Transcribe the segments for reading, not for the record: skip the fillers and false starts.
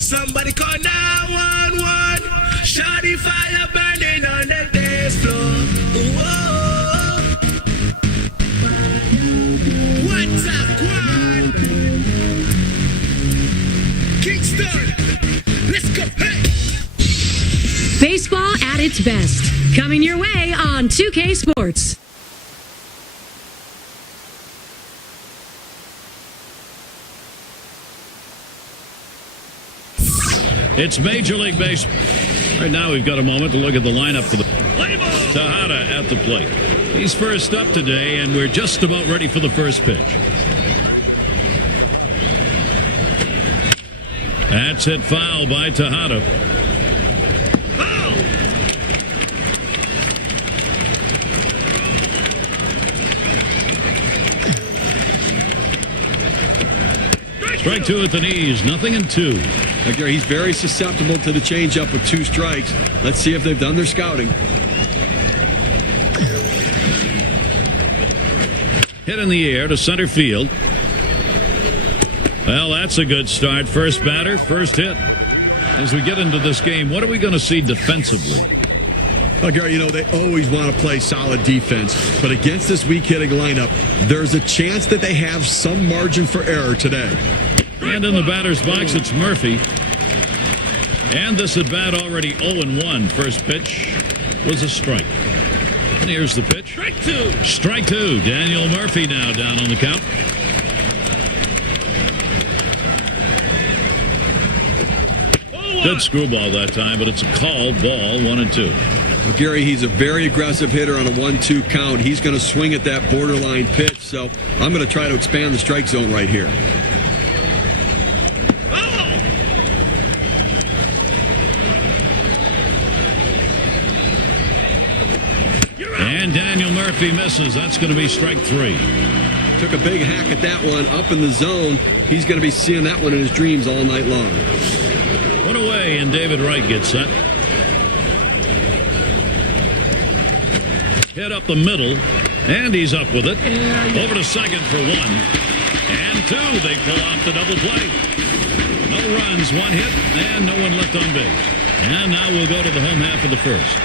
Somebody call 911. Shawty fire burning on the dance floor. Whoa. What's up, Quan? Kingston. Let's go. Hey. Baseball at its best. Coming your way on 2K Sports. It's Major League Baseball. Right now we've got a moment to look at the lineup for the Tejada at the plate. He's first up today, and we're just about ready for the first pitch. That's hit foul by Tejada. Strike two at the knees, 0-2. He's very susceptible to the changeup with 2 strikes. Let's see if they've done their scouting. Hit in the air to center field. Well, that's a good start. First batter, first hit. As we get into this game, what are we going to see defensively? Well, Gary, they always want to play solid defense. But against this weak hitting lineup, there's a chance that they have some margin for error today. And in the batter's box, it's Murphy. And this at bat already 0-1. First pitch was a strike. And here's the pitch. Strike two. Strike two. Daniel Murphy now down on the count. Good screwball that time, but it's a called ball, 1-2. Well, Gary, he's a very aggressive hitter on a 1-2 count. He's going to swing at that borderline pitch, so I'm going to try to expand the strike zone right here. And Daniel Murphy misses. That's going to be strike 3. Took a big hack at that one up in the zone. He's going to be seeing that one in his dreams all night long. One away, and David Wright gets set. Hit up the middle, and he's up with it. Over to second for 1. And 2. They pull off the double play. No runs, 1 hit, and no one left on base. And now we'll go to the home half of the first.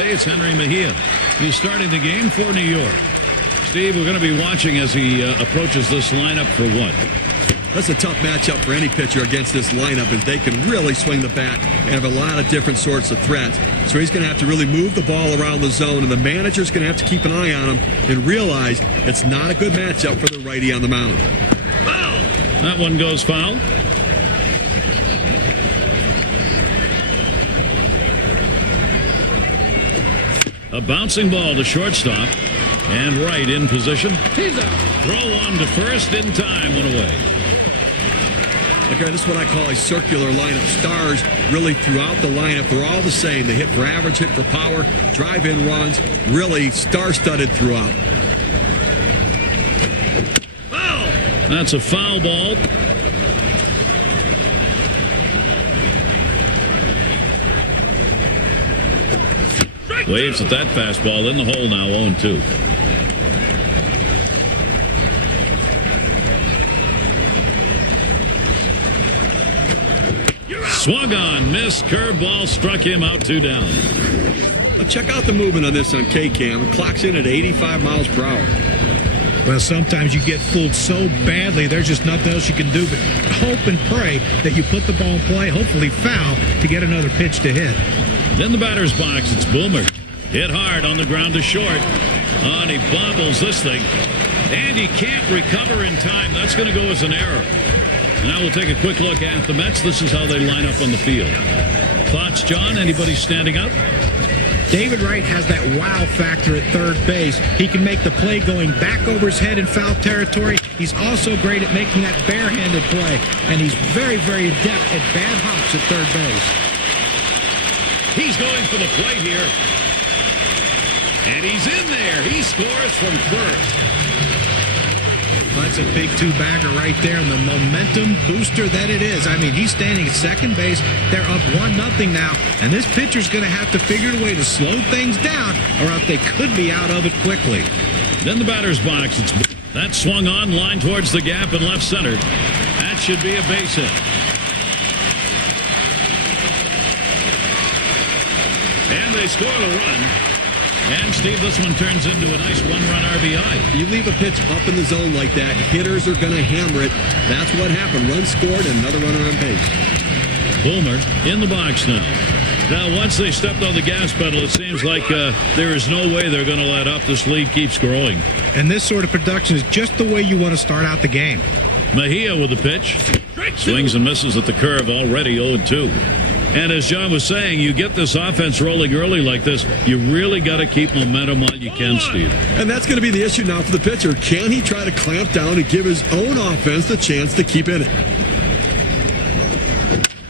It's Henry Mejia. He's starting the game for New York. Steve, we're going to be watching as he approaches this lineup for what? That's a tough matchup for any pitcher against this lineup, as they can really swing the bat and have a lot of different sorts of threats. So he's going to have to really move the ball around the zone, and the manager's going to have to keep an eye on him and realize it's not a good matchup for the righty on the mound. Foul! That one goes foul. A bouncing ball to shortstop, and Wright in position. He's out. Throw one to first in time, 1 away. Okay, this is what I call a circular lineup. Stars really throughout the lineup, they're all the same. They hit for average, hit for power, drive-in runs, really star-studded throughout. Foul! That's a foul ball. Waves at that fastball in the hole now, 0-2. Swung on, missed, curveball, struck him out, 2 down. Now check out the movement on this on K-Cam. It clocks in at 85 miles per hour. Well, sometimes you get fooled so badly, there's just nothing else you can do but hope and pray that you put the ball in play, hopefully foul, to get another pitch to hit. In the batter's box, it's Boomer. Hit hard on the ground to short. Oh, and he bobbles this thing. And he can't recover in time. That's going to go as an error. Now we'll take a quick look at the Mets. This is how they line up on the field. Thoughts, John? Anybody standing up? David Wright has that wow factor at third base. He can make the play going back over his head in foul territory. He's also great at making that barehanded play. And he's very, very adept at bad hops at third base. He's going for the play here. And he's in there. He scores from first. That's a big two-bagger right there, and the momentum booster that it is. I mean, he's standing at second base. They're up 1-0 now, and this pitcher's going to have to figure a way to slow things down, or else they could be out of it quickly. Then the batter's box. That swung on, line towards the gap in left center. That should be a base hit. And they score a run. And, Steve, this one turns into a nice one-run RBI. You leave a pitch up in the zone like that, hitters are going to hammer it. That's what happened. Run scored, and another runner on base. Boomer in the box now. Now, once they stepped on the gas pedal, it seems like there is no way they're going to let up. This lead keeps growing. And this sort of production is just the way you want to start out the game. Mejia with the pitch. Swings and misses at the curve, already 0-2. And as John was saying, you get this offense rolling early like this, you really got to keep momentum while you can, Steve. And that's going to be the issue now for the pitcher. Can he try to clamp down and give his own offense the chance to keep in it?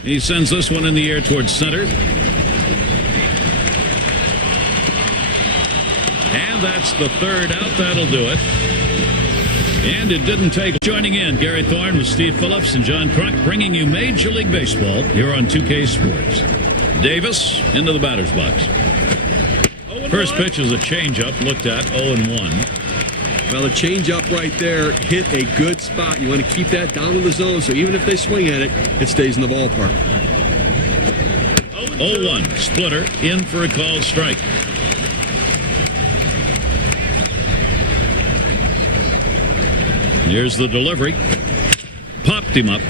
He sends this one in the air towards center. And that's the third out. That'll do it. And it didn't take. Joining in, Gary Thorne with Steve Phillips and John Crunk, bringing you Major League Baseball here on 2K Sports. Davis into the batter's box. First pitch is a changeup, looked at 0-1. Well, the changeup right there hit a good spot. You want to keep that down in the zone, so even if they swing at it, it stays in the ballpark. 0-1, splitter, in for a called strike. Here's the delivery. Popped him up.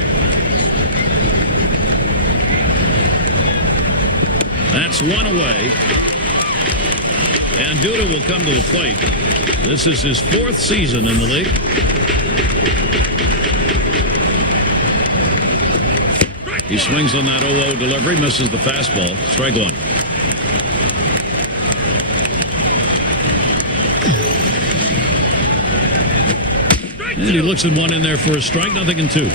That's one away. And Duda will come to the plate. This is his fourth season in the league. He swings on that 0-0 delivery, misses the fastball. Strike one. And he looks at one in there for a strike, nothing in two.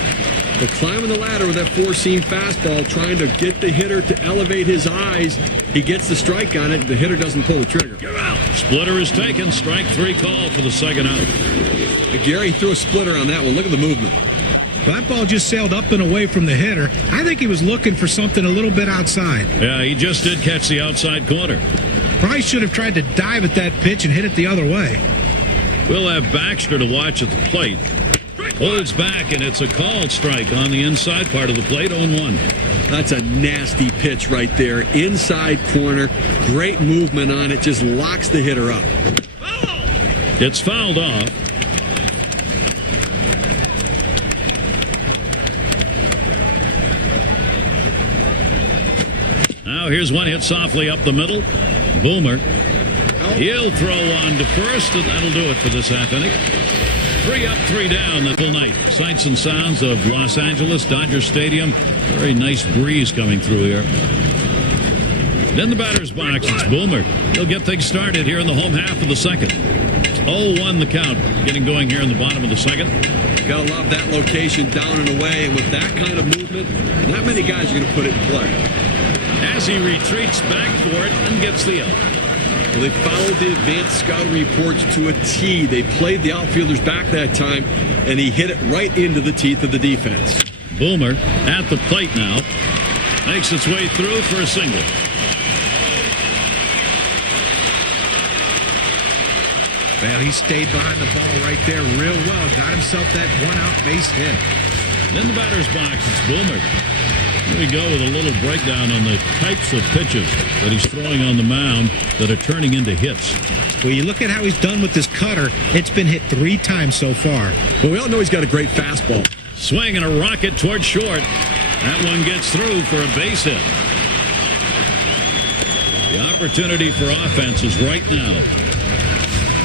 But climbing the ladder with that four-seam fastball, trying to get the hitter to elevate his eyes. He gets the strike on it. The hitter doesn't pull the trigger. You're out. Splitter is taken. Strike three call for the second out. Gary threw a splitter on that one. Look at the movement. Well, that ball just sailed up and away from the hitter. I think he was looking for something a little bit outside. Yeah, he just did catch the outside corner. Probably should have tried to dive at that pitch and hit it the other way. We'll have Baxter to watch at the plate. Holds back, and it's a called strike on the inside part of the plate, 0-1. That's a nasty pitch right there. Inside corner. Great movement on it. Just locks the hitter up. It's fouled off. Now here's one hit softly up the middle. Boomer. He'll throw on to first, and that'll do it for this half inning. 3 up, 3 down the full night. Sights and sounds of Los Angeles, Dodger Stadium. Very nice breeze coming through here. Then the batter's box, it's Boomer. He'll get things started here in the home half of the second. 0-1 the count, getting going here in the bottom of the second. Gotta love that location down and away, and with that kind of movement, not many guys are going to put it in play. As he retreats back for it and gets the out. Well, they followed the advanced scouting reports to a T. They played the outfielders back that time, and he hit it right into the teeth of the defense. Boomer at the plate now. Makes its way through for a single. Well, he stayed behind the ball right there real well. Got himself that one-out base hit. Then the batter's box, it's Boomer. Here we go with a little breakdown on the types of pitches that he's throwing on the mound that are turning into hits. Well, you look at how he's done with this cutter. It's been hit 3 times so far. Well, we all know he's got a great fastball. Swing and a rocket towards short. That one gets through for a base hit. The opportunity for offense is right now.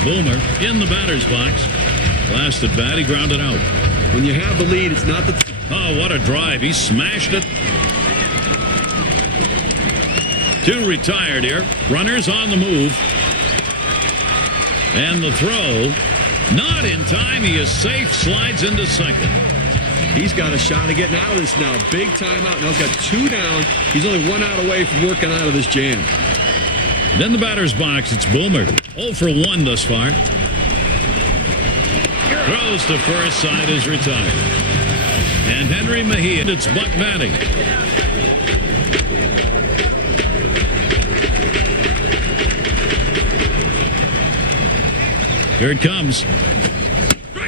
Boomer in the batter's box. Last at bat, he grounded out. When you have the lead, it's not the... Oh, what a drive. He smashed it. 2 retired here. Runners on the move. And the throw. Not in time. He is safe. Slides into second. He's got a shot of getting out of this now. Big time out. Now he's got 2 down. He's only 1 out away from working out of this jam. Then the batter's box. It's Boomer. 0 for 1 thus far. Throws to first, side is retired. And Henry Mejia, it's Buck Manning. Here it comes.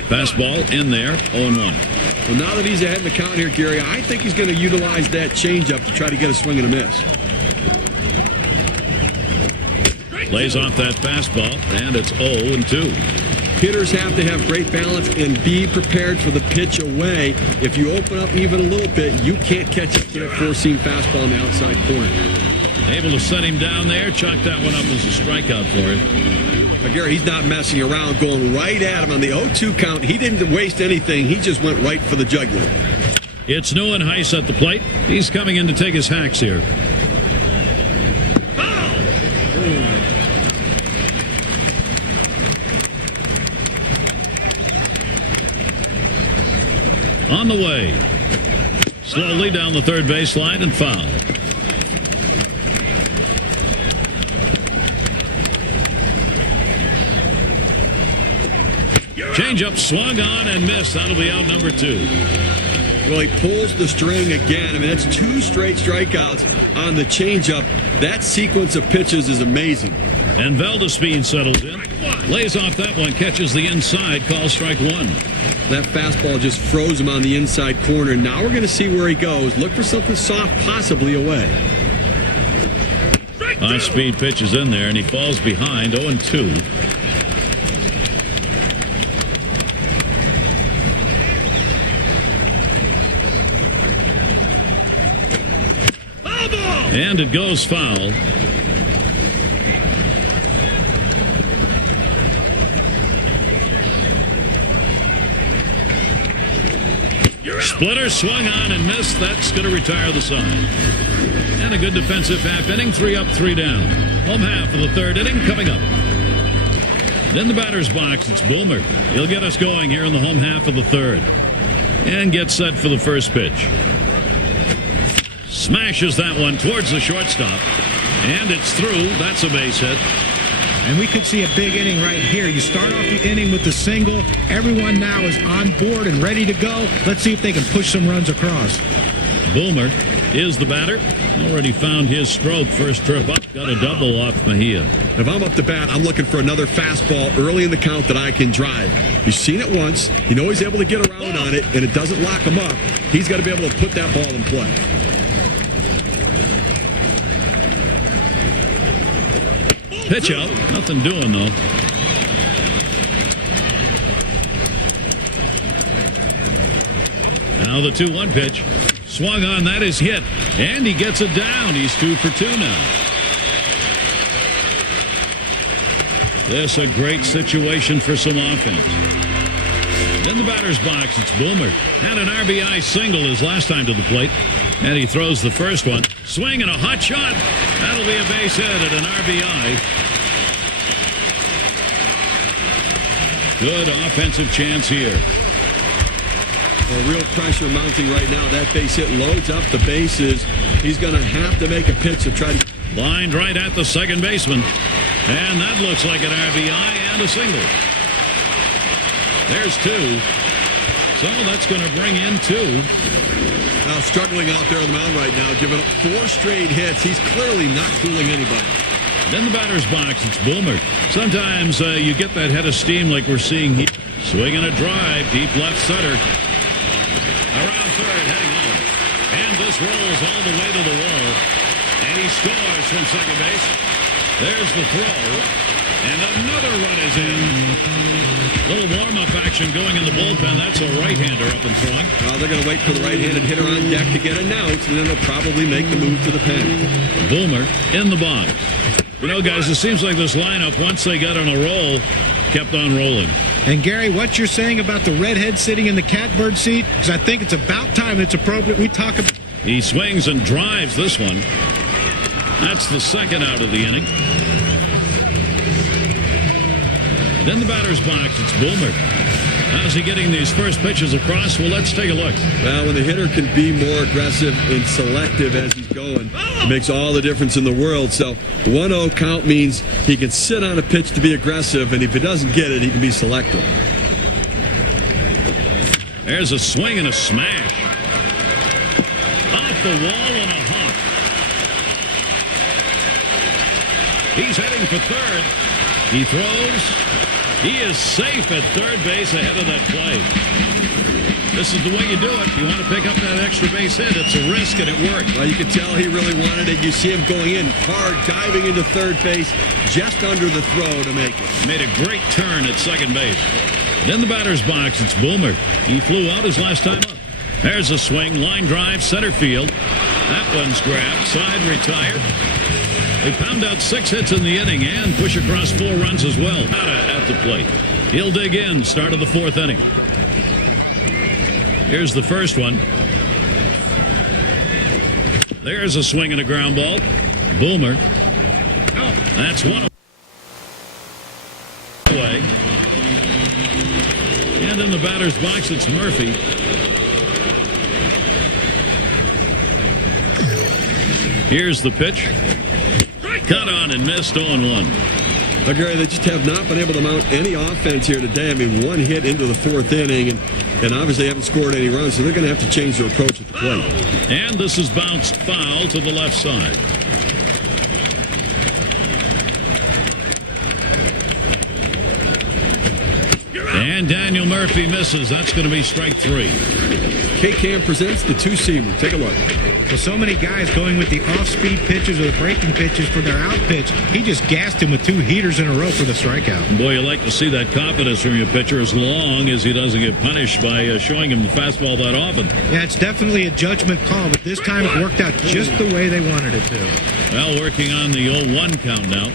Fastball in there, 0-1. Well, now that he's ahead in the count here, Gary, I think he's going to utilize that changeup to try to get a swing and a miss. Lays off that fastball, and it's 0-2. Hitters have to have great balance and be prepared for the pitch away. If you open up even a little bit, you can't catch up to that four-seam fastball on the outside corner. Able to set him down there, chalk that one up as a strikeout for him. But Gary, he's not messing around, going right at him on the 0-2 count. He didn't waste anything. He just went right for the jugular. It's Nguyen Heiss at the plate. He's coming in to take his hacks here. On the way. Slowly down the third baseline and foul. Changeup swung on and missed. That'll be out number 2. Well, he pulls the string again. I mean, that's 2 straight strikeouts on the changeup. That sequence of pitches is amazing. And Valdespin settles in. Lays off that one, catches the inside, calls strike 1. That fastball just froze him on the inside corner. Now we're going to see where he goes. Look for something soft, possibly away. High-speed pitch is in there, and he falls behind, 0-2. And it goes foul. Splitter swung on and missed. That's going to retire the side. And a good defensive half inning. 3 up, 3 down. Home half of the third inning coming up. In the batter's box, it's Boomer. He'll get us going here in the home half of the third. And get set for the first pitch. Smashes that one towards the shortstop. And it's through. That's a base hit. And we could see a big inning right here. You start off the inning with the single. Everyone now is on board and ready to go. Let's see if they can push some runs across. Boomer is the batter. Already found his stroke. First trip up. Got a double off Mejia. If I'm up to bat, I'm looking for another fastball early in the count that I can drive. He's seen it once. You know he's able to get around on it, and it doesn't lock him up. He's got to be able to put that ball in play. Pitch out. Nothing doing, though. Now the 2-1 pitch. Swung on. That is hit. And he gets it down. He's 2 for 2 now. This a great situation for some offense. In the batter's box, it's Boomer. Had an RBI single his last time to the plate. And he throws the first one. Swing and a hot shot. That'll be a base hit at an RBI. Good offensive chance here. Real pressure mounting right now. That base hit loads up the bases. He's going to have to make a pitch to try to... Lined right at the second baseman. And that looks like an RBI and a single. There's 2. So that's going to bring in 2. Struggling out there on the mound right now, giving up 4 straight hits. He's clearly not fooling anybody. In the batter's box, it's Boomer. Sometimes you get that head of steam like we're seeing here. Swinging a drive, deep left center. Around third, heading home. And this rolls all the way to the wall. And he scores from second base. There's the throw. And another run is in. Little warm-up action going in the bullpen. That's a right-hander up and throwing. Well, they're going to wait for the right-handed hitter on deck to get announced, and then they'll probably make the move to the pen. Boomer in the box. You know, guys, it seems like this lineup, once they got on a roll, kept on rolling. And, Gary, what you're saying about the redhead sitting in the catbird seat, because I think it's about time it's appropriate we talk about... He swings and drives this one. That's the second out of the inning. Then the batter's box, it's Boomer. How's he getting these first pitches across? Well, let's take a look. Well, when the hitter can be more aggressive and selective as he's going, it makes all the difference in the world. So 1-0 count means he can sit on a pitch to be aggressive, and if he doesn't get it, he can be selective. There's a swing and a smash. Off the wall and a hop. He's heading for third. He throws. He is safe at third base ahead of that play. This is the way you do it. You want to pick up that extra base hit. It's a risk, and it worked. Well, you can tell he really wanted it. You see him going in hard, diving into third base, just under the throw to make it. Made a great turn at second base. In the batter's box, it's Boomer. He flew out his last time up. There's a swing, line drive, center field. That one's grabbed, side retired. They pound out 6 hits in the inning and push across 4 runs as well. At the plate. He'll dig in, start of the 4th inning. Here's the first one. There's a swing and a ground ball. Boomer. That's one away. And in the batter's box, it's Murphy. Here's the pitch. Cut on and missed 0-1. But Gary, they just have not been able to mount any offense here today. I mean, 1 hit into the 4th inning, and obviously haven't scored any runs, so they're going to have to change their approach at the plate. And this is bounced foul to the left side. And Daniel Murphy misses. That's going to be strike 3. K-Cam presents the two-seamer. Take a look. Well, so many guys going with the off-speed pitches or the breaking pitches for their out pitch. He just gassed him with 2 heaters in a row for the strikeout. Boy, you like to see that confidence from your pitcher as long as he doesn't get punished by showing him the fastball that often. Yeah, it's definitely a judgment call, but this time it worked out just the way they wanted it to. Well, working on the 0-1 count now.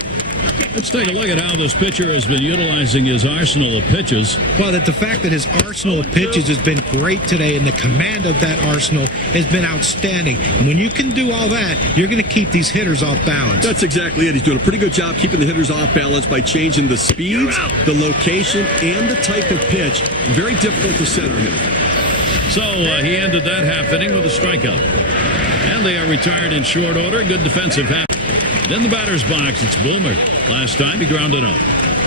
Let's take a look at how this pitcher has been utilizing his arsenal of pitches. Well, the fact that his arsenal of pitches has been great today, and the command of that arsenal has been outstanding. And when you can do all that, you're going to keep these hitters off balance. That's exactly it. He's doing a pretty good job keeping the hitters off balance by changing the speeds, the location, and the type of pitch. Very difficult to center him. So he ended that half inning with a strikeout. And they are retired in short order. Good defensive half. In the batter's box, it's Boomer. Last time he grounded out.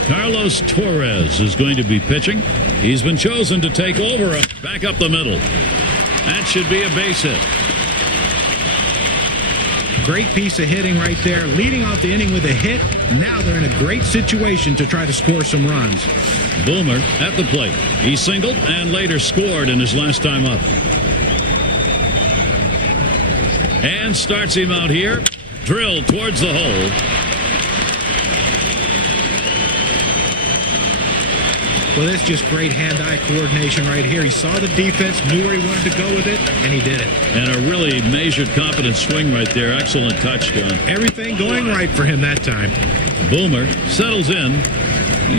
Carlos Torres is going to be pitching. He's been chosen to take over back up the middle. That should be a base hit. Great piece of hitting right there, leading off the inning with a hit. Now they're in a great situation to try to score some runs. Boomer at the plate. He singled and later scored in his last time up. And starts him out here. Drilled towards the hole. Well, that's just great hand-eye coordination right here. He saw the defense, knew where he wanted to go with it, and he did it. And a really measured, confident swing right there. Excellent touch, John. Everything going right for him that time. Boomer settles in.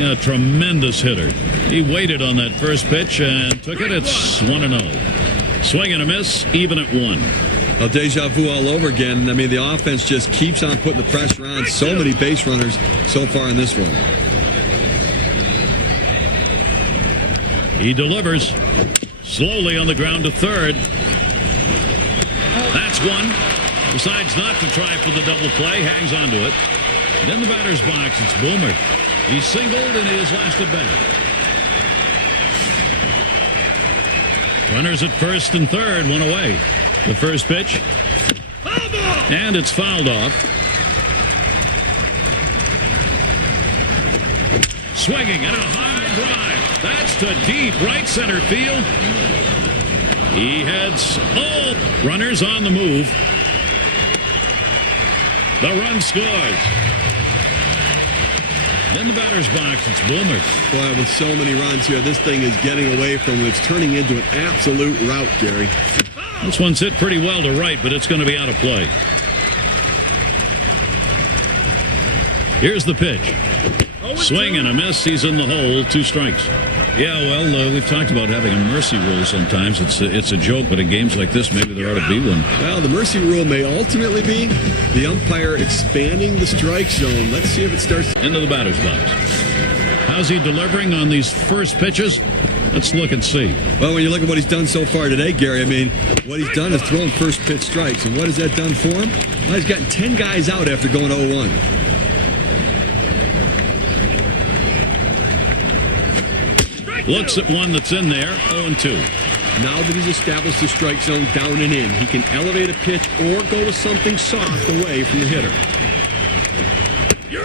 A tremendous hitter. He waited on that first pitch and took it. It's 1-0. Swing and a miss, even at 1. Well, deja vu all over again. I mean, the offense just keeps on putting the pressure on. So many base runners so far in this one. He delivers. Slowly on the ground to third. That's one. Decides not to try for the double play. Hangs on to it. And in the batter's box, it's Boomer. He singled in his last at bat. Runners at first and third, 1 away. The first pitch. And it's fouled off. Swinging and a high drive. That's to deep right center field. He heads all runners on the move. The run scores. In the batter's box, it's Boomer. Boy, with so many runs here, this thing is getting away from him. It's turning into an absolute rout, Gary. This one's hit pretty well to right, but it's going to be out of play. Here's the pitch. Swing and a miss. He's in the hole. 2 strikes. Yeah, well, we've talked about having a mercy rule sometimes. It's a joke, but in games like this, maybe there ought to be one. Well, the mercy rule may ultimately be the umpire expanding the strike zone. Let's see if it starts. Into the batter's box. How's he delivering on these first pitches? Let's look and see. Well, when you look at what he's done so far today, Gary, I mean, what he's done is thrown first pitch strikes. And what has that done for him? Well, he's gotten 10 guys out after going 0-1. Looks at one that's in there, 0-2. Now that he's established the strike zone down and in, he can elevate a pitch or go with something soft away from the hitter.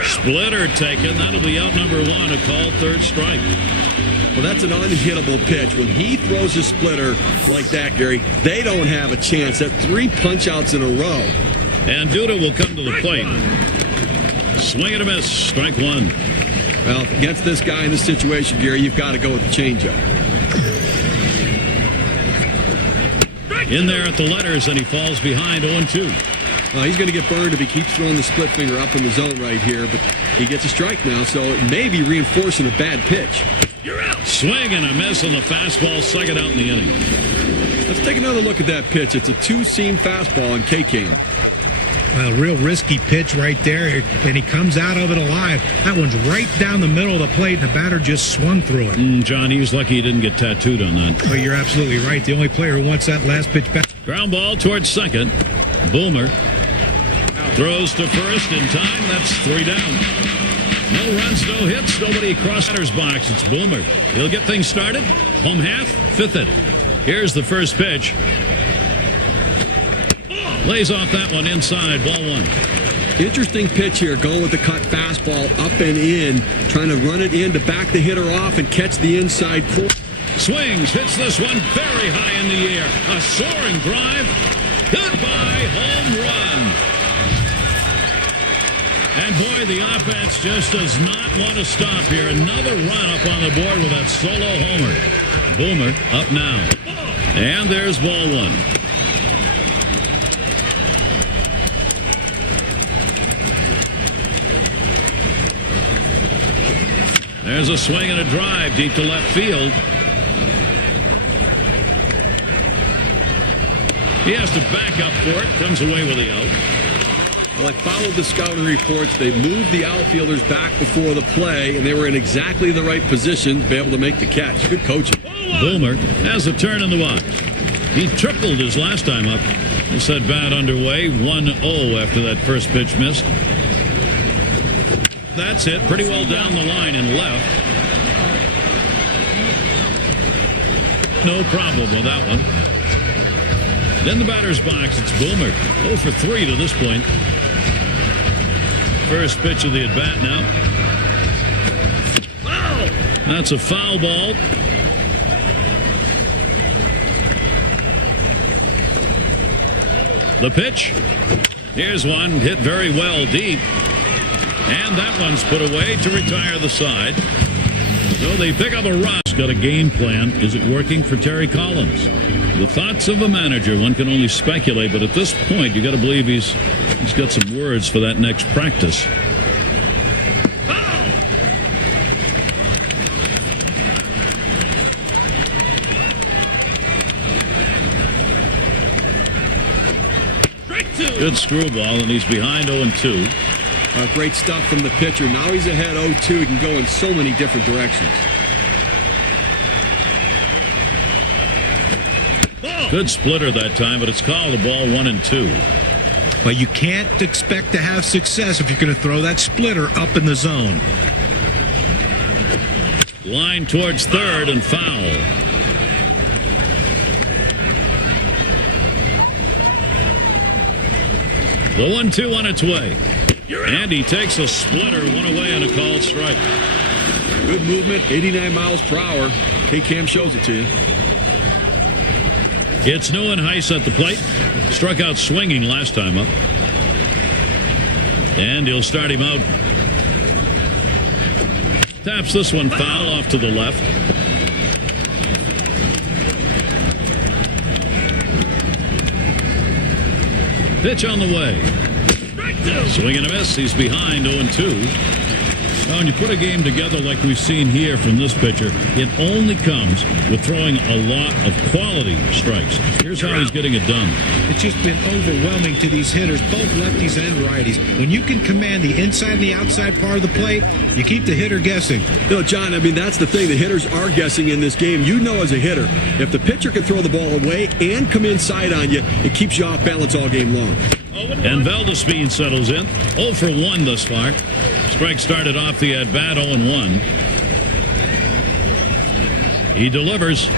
Splitter taken. That'll be out number one, a called third strike. Well, that's an unhittable pitch. When he throws a splitter like that, Gary, they don't have a chance. That's 3 punch-outs in a row. And Duda will come to the plate. Swing and a miss. Strike one. Well, against this guy in this situation, Gary, you've got to go with the changeup. In there at the letters, and he falls behind 0-2. Well, he's going to get burned if he keeps throwing the split finger up in the zone right here, but he gets a strike now, so it may be reinforcing a bad pitch. Swing and a miss on the fastball, second out in the inning. Let's take another look at that pitch. It's a two-seam fastball in K-Cam. A real risky pitch right there, and he comes out of it alive. That one's right down the middle of the plate, and the batter just swung through it. John, he was lucky he didn't get tattooed on that. Well, you're absolutely right. The only player who wants that last pitch back. Ground ball towards second. Boomer throws to first in time. That's 3 down. No runs, no hits, nobody across batter's box. It's Boomer. He'll get things started. Home half, 5th inning. Here's the first pitch. Lays off that one inside, ball one. Interesting pitch here, going with the cut fastball up and in, trying to run it in to back the hitter off and catch the inside corner. Swings, hits this one very high in the air. A soaring drive. Goodbye, home run. And boy, the offense just does not want to stop here. Another run up on the board with that solo homer. Boomer up now. And there's ball one. There's a swing and a drive deep to left field. He has to back up for it. Comes away with the out. Well, they followed the scouting reports. They moved the outfielders back before the play, and they were in exactly the right position to be able to make the catch. Good coaching. Boomer has a turn in the box. He tripled his last time up. This at bat underway. 1-0 after that first pitch missed. That's hit pretty well down the line and left. No problem with that one. In the batter's box, it's Boomer. 0 for 3 to this point. First pitch of the at-bat now. That's a foul ball. The pitch. Here's one hit very well deep. And that one's put away to retire the side. So they pick up a run. He's got a game plan. Is it working for Terry Collins? The thoughts of a manager, one can only speculate, but at this point, you got to believe he's got some words for that next practice. Good screwball, and he's behind 0-2. Great stuff from the pitcher. Now he's ahead 0-2. He can go in so many different directions. Good splitter that time, but it's called a ball 1-2. But you can't expect to have success if you're going to throw that splitter up in the zone. Line towards third and foul. The 1-2 on its way. And he takes a splitter, one away and a called strike. Good movement, 89 miles per hour. K-Cam shows it to you. It's Nguyen Heiss at the plate. Struck out swinging last time up. And he'll start him out. Taps this one foul off to the left. Pitch on the way. Swing and a miss. He's behind 0-2. Now, when you put a game together like we've seen here from this pitcher, it only comes with throwing a lot of quality strikes. Here's how he's getting it done. It's just been overwhelming to these hitters, both lefties and righties. When you can command the inside and the outside part of the plate, you keep the hitter guessing. No, John, I mean, that's the thing. The hitters are guessing in this game. You know as a hitter, if the pitcher can throw the ball away and come inside on you, it keeps you off balance all game long. And Valdespin settles in. 0 for 1 thus far. Strike started off the at-bat 0-1. He delivers.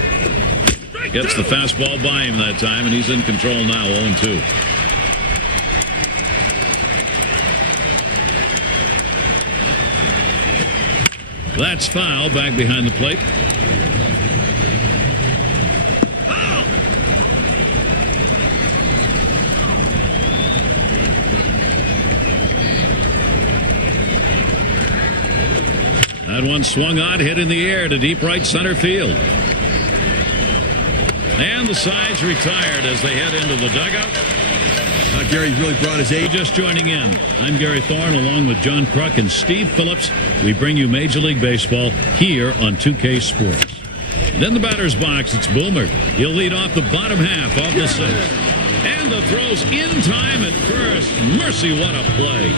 Gets the fastball by him that time, and he's in control now, 0-2. That's foul, back behind the plate. That one swung on, hit in the air to deep right center field. And the side's retired as they head into the dugout. Gary really brought his age. Just joining in, I'm Gary Thorne along with John Kruk and Steve Phillips. We bring you Major League Baseball here on 2K Sports. And in the batter's box, it's Boomer. He'll lead off the bottom half of the sixth. And the throw's in time at first. Mercy, what a play.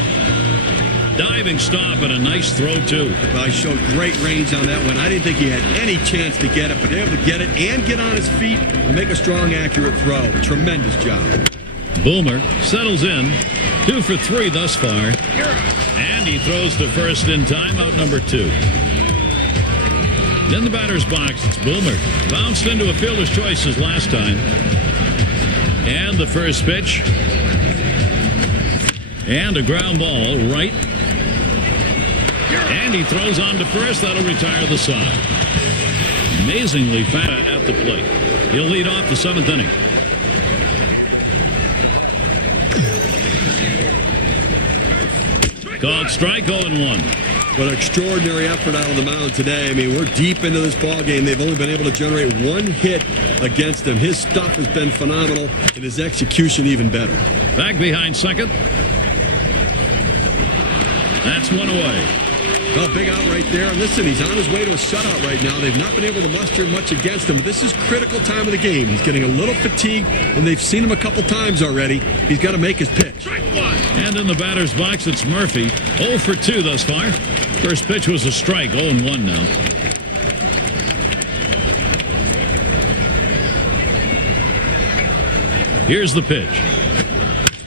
Diving stop and a nice throw, too. Well, he showed great range on that one. I didn't think he had any chance to get it, but able to get it and get on his feet and make a strong, accurate throw. Tremendous job. Boomer settles in. 2 for 3 thus far. And he throws to first in time, out number 2. In the batter's box, it's Boomer. Bounced into a fielder's choices last time. And the first pitch. And a ground ball right. And he throws on to first. That'll retire the side. Amazingly fast at the plate. He'll lead off the 7th inning. Called strike, 0-1. But an extraordinary effort out of the mound today. I mean, we're deep into this ball game. They've only been able to generate 1 hit against him. His stuff has been phenomenal, and his execution even better. Back behind second. That's 1 away. Well, big out right there. And listen, he's on his way to a shutout right now. They've not been able to muster much against him, but this is critical time of the game. He's getting a little fatigued, and they've seen him a couple times already. He's got to make his pitch. And in the batter's box, it's Murphy. 0 for 2 thus far. First pitch was a strike, 0-1 now. Here's the pitch.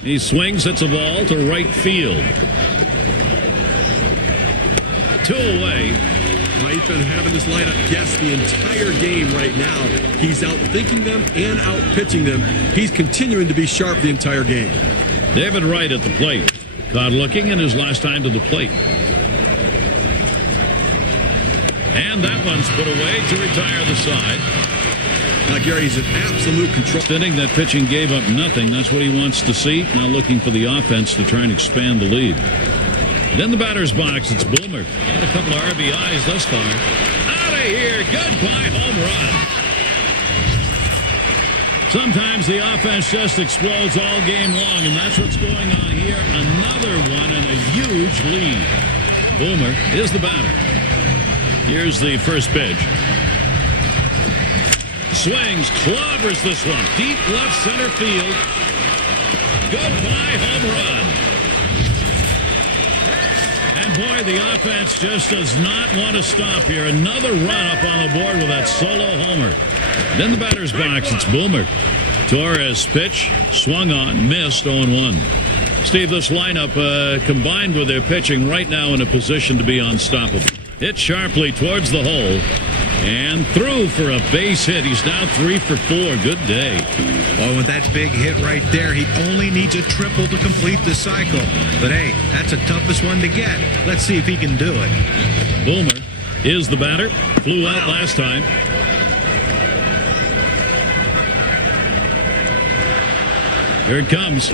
He swings, hits a ball to right field. 2 away. Well, he's been having this lineup guess the entire game right now. He's out thinking them and out pitching them. He's continuing to be sharp the entire game. David Wright at the plate. Caught looking in his last time to the plate. And that one's put away to retire the side. Now, Gary, he's in absolute control. Inning, that pitching gave up nothing. That's what he wants to see. Now looking for the offense to try and expand the lead. Then the batter's box, it's Boomer. Had a couple of RBIs thus far. Out of here. Goodbye home run. Sometimes the offense just explodes all game long, and that's what's going on here. Another one and a huge lead. Boomer is the batter. Here's the first pitch. Swings, clobbers this one. Deep left center field. Goodbye home run. And boy, the offense just does not want to stop here. Another run up on the board with that solo homer. Then the batter's box, it's Boomer. Torres pitch, swung on, missed, 0-1. Steve, this lineup combined with their pitching right now in a position to be unstoppable. Hit sharply towards the hole and through for a base hit. He's now 3 for 4. Good day. Well, with that big hit right there, he only needs a triple to complete the cycle. But hey, that's the toughest one to get. Let's see if he can do it. Boomer is the batter. Flew out last time. Here it comes.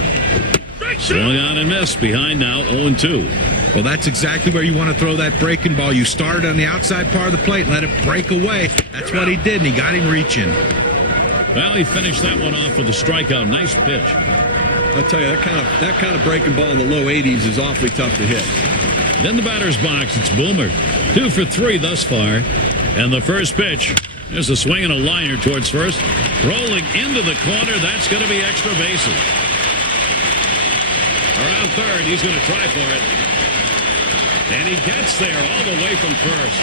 Swung on and missed. Behind now, 0-2. Well, that's exactly where you want to throw that breaking ball. You started on the outside part of the plate, let it break away. That's what he did, and he got him reaching. Well, he finished that one off with a strikeout. Nice pitch. I'll tell you, that kind of breaking ball in the low 80s is awfully tough to hit. Then the batter's box, it's Boomer. 2 for 3 thus far. And the first pitch, there's a swing and a liner towards first. Rolling into the corner, that's going to be extra bases. Around third, he's going to try for it. And he gets there all the way from first.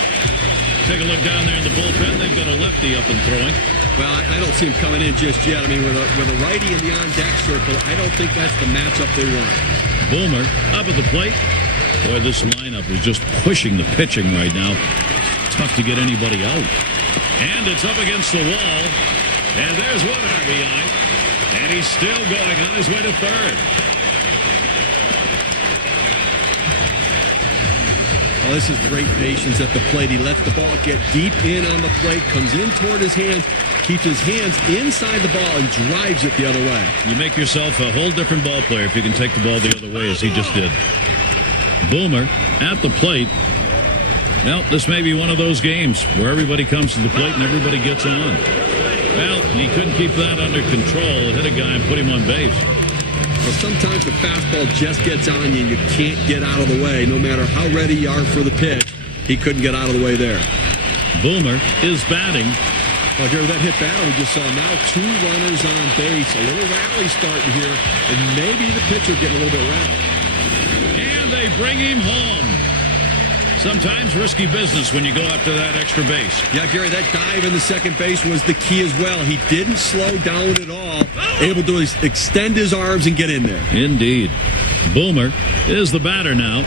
Take a look down there in the bullpen. They've got a lefty up and throwing. Well, I don't see him coming in just yet. I mean, with a righty in the on-deck circle, I don't think that's the matchup they want. Boomer up at the plate. Boy, this lineup is just pushing the pitching right now. Tough to get anybody out. And it's up against the wall. And there's one RBI. And he's still going on his way to third. Oh, this is great patience at the plate. He lets the ball get deep in on the plate, comes in toward his hands, keeps his hands inside the ball, and drives it the other way. You make yourself a whole different ball player if you can take the ball the other way, as he just did. Boomer at the plate. Well, this may be one of those games where everybody comes to the plate and everybody gets on. Well, he couldn't keep that under control. Hit a guy and put him on base. Well, sometimes the fastball just gets on you and you can't get out of the way, no matter how ready you are for the pitch. He couldn't get out of the way there. Boomer is batting. Oh, Jerry, that hit battle we just saw. Now 2 runners on base. A little rally starting here, and maybe the pitcher getting a little bit rattled. And they bring him home. Sometimes risky business when you go after that extra base. Yeah, Gary, that dive in the second base was the key as well. He didn't slow down at all. Able to extend his arms and get in there. Indeed. Boomer is the batter now.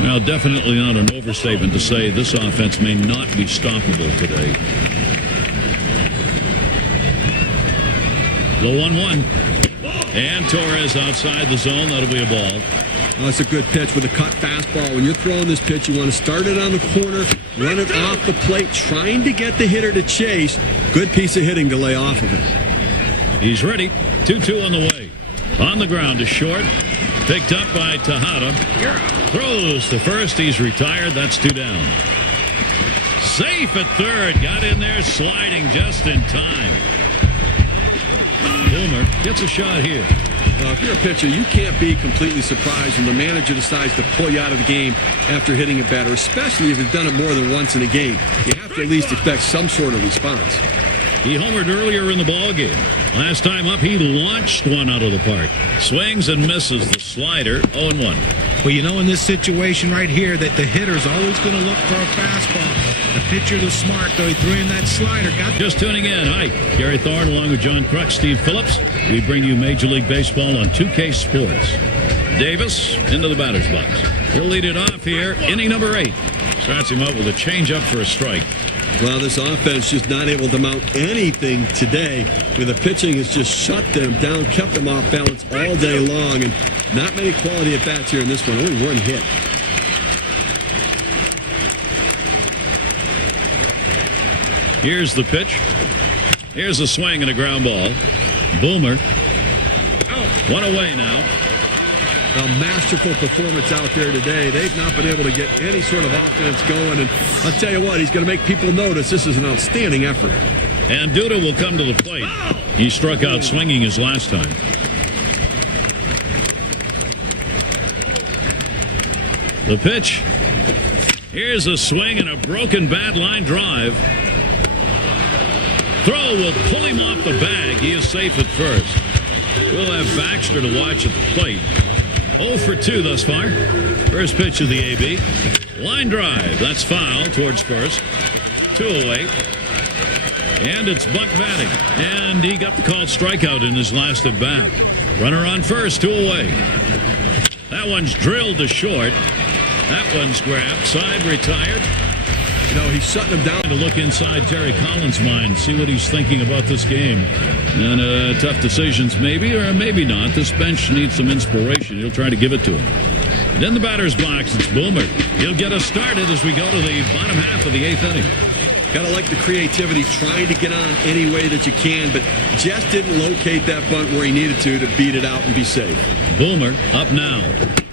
Well, definitely not an overstatement to say this offense may not be stoppable today. The 1-1. And Torres outside the zone. That'll be a ball. Oh, it's a good pitch with a cut fastball. When you're throwing this pitch, you want to start it on the corner, run it off the plate, trying to get the hitter to chase. Good piece of hitting to lay off of it. He's ready. 2-2 on the way. On the ground to short. Picked up by Tejada. Throws to first. He's retired. That's 2 down. Safe at third. Got in there sliding just in time. Boomer gets a shot here. If you're a pitcher, you can't be completely surprised when the manager decides to pull you out of the game after hitting a batter, especially if you've done it more than once in a game. You have to at least expect some sort of response. He homered earlier in the ballgame. Last time up, he launched one out of the park. Swings and misses the slider, 0-1. Well, you know, in this situation right here, that the hitter's always going to look for a fastball. The pitcher was smart, though. He threw in that slider. Just tuning in. Hi, Gary Thorne along with John Crux, Steve Phillips. We bring you Major League Baseball on 2K Sports. Davis into the batter's box. He'll lead it off here, inning number 8. Starts him out with a changeup for a strike. Well, this offense just not able to mount anything today. I mean, the pitching has just shut them down, kept them off balance all day long, and not many quality at bats here in this one. Only 1 hit. Here's the pitch. Here's a swing and a ground ball. Boomer. 1 away now. A masterful performance out there today. They've not been able to get any sort of offense going. And I'll tell you what, he's going to make people notice this is an outstanding effort. And Duda will come to the plate. He struck out swinging his last time. The pitch. Here's a swing and a broken bat line drive. Throw will pull him off the bag. He is safe at first. We'll have Baxter to watch at the plate. 0 for 2 thus far. First pitch of the AB. Line drive. That's foul towards first. 2 away. And it's Buck batting. And he got the called strikeout in his last at bat. Runner on first. 2 away. That one's drilled to short. That one's grabbed. Side retired. You know, he's shutting him down. To look inside Terry Collins' mind, see what he's thinking about this game. And tough decisions, maybe, or maybe not. This bench needs some inspiration. He'll try to give it to him. And in the batter's box, it's Boomer. He'll get us started as we go to the bottom half of the 8th inning. Gotta like the creativity, trying to get on any way that you can, but just didn't locate that bunt where he needed to beat it out and be safe. Boomer up now.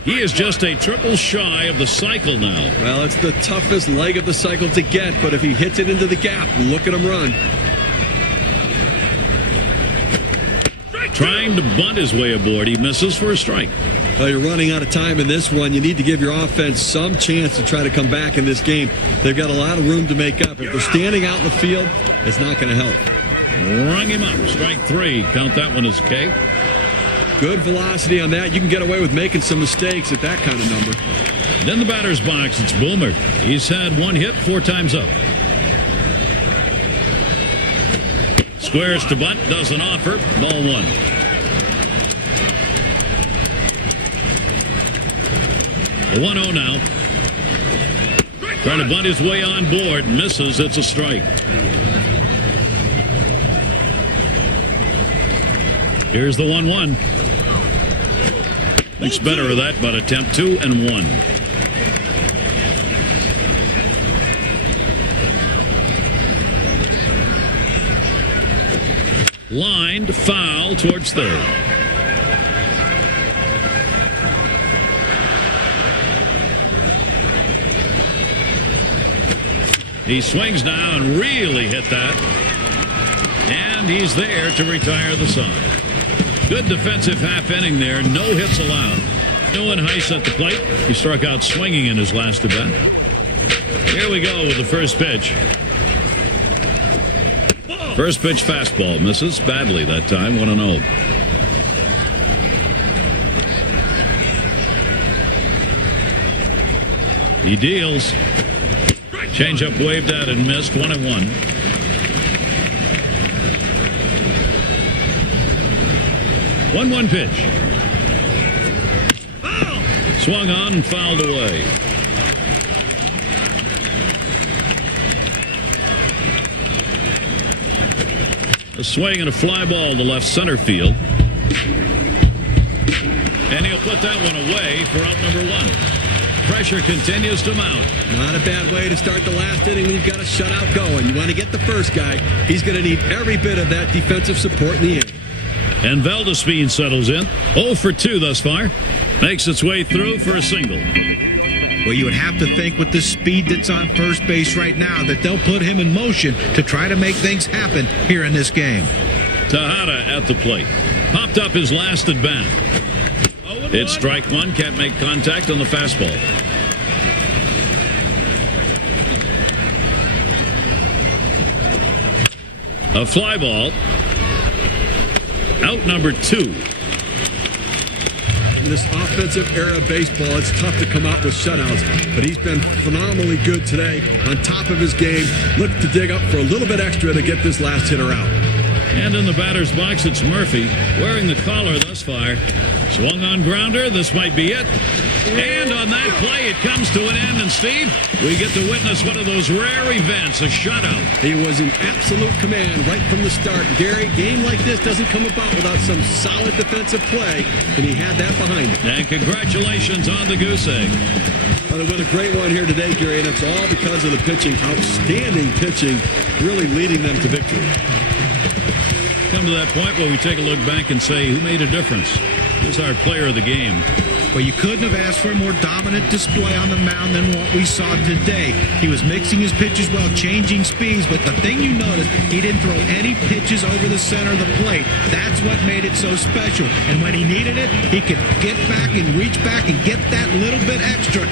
He is just a triple shy of the cycle now. Well, it's the toughest leg of the cycle to get, but if he hits it into the gap, look at him run. Trying to bunt his way aboard. He misses for a strike. Well, you're running out of time in this one. You need to give your offense some chance to try to come back in this game. They've got a lot of room to make up. If they're standing out in the field, it's not going to help. Rung him up. Strike 3. Count that one as K. Good velocity on that. You can get away with making some mistakes at that kind of number. And in the batter's box, it's Boomer. He's had 1 hit 4 times up. Squares to bunt, doesn't offer. Ball 1. The 1-0 now. Trying to bunt his way on board. Misses. It's a strike. Here's the 1-1. Thinks better of that, but attempt 2 and 1. Lined foul towards third. He swings now and really hit that. And he's there to retire the side. Good defensive half inning there. No hits allowed. Newman Heiss at the plate. He struck out swinging in his last at bat. Here we go with the first pitch. First pitch fastball. Misses badly that time. 1-0. He deals. Changeup waved at and missed. 1-1. One pitch. Swung on and fouled away. A swing and a fly ball to left center field. And he'll put that one away for out number 1. Pressure continues to mount. Not a bad way to start the last inning. We've got a shutout going. You want to get the first guy. He's going to need every bit of that defensive support in the end. And Valdespin settles in. 0 for 2 thus far. Makes its way through for a single. Well, you would have to think with the speed that's on first base right now that they'll put him in motion to try to make things happen here in this game. Tejada at the plate. Popped up his last at bat. It's strike 1. Can't make contact on the fastball. A fly ball. Out number 2. In this offensive era of baseball, it's tough to come out with shutouts, but he's been phenomenally good today. On top of his game, look to dig up for a little bit extra to get this last hitter out. And in the batter's box, it's Murphy wearing the collar thus far. Swung on grounder. This might be it. And on that play, it comes to an end. And Steve, we get to witness one of those rare events, a shutout. He was in absolute command right from the start. Gary, game like this doesn't come about without some solid defensive play, and he had that behind him. And congratulations on the goose egg. Well, they win a great one here today, Gary, and it's all because of the pitching. Outstanding pitching, really leading them to victory. Come to that point where we take a look back and say, who made a difference? Who's our player of the game? Well, you couldn't have asked for a more dominant display on the mound than what we saw today. He was mixing his pitches well, changing speeds, but the thing you noticed, he didn't throw any pitches over the center of the plate. That's what made it so special. And when he needed it, he could get back and reach back and get that little bit extra.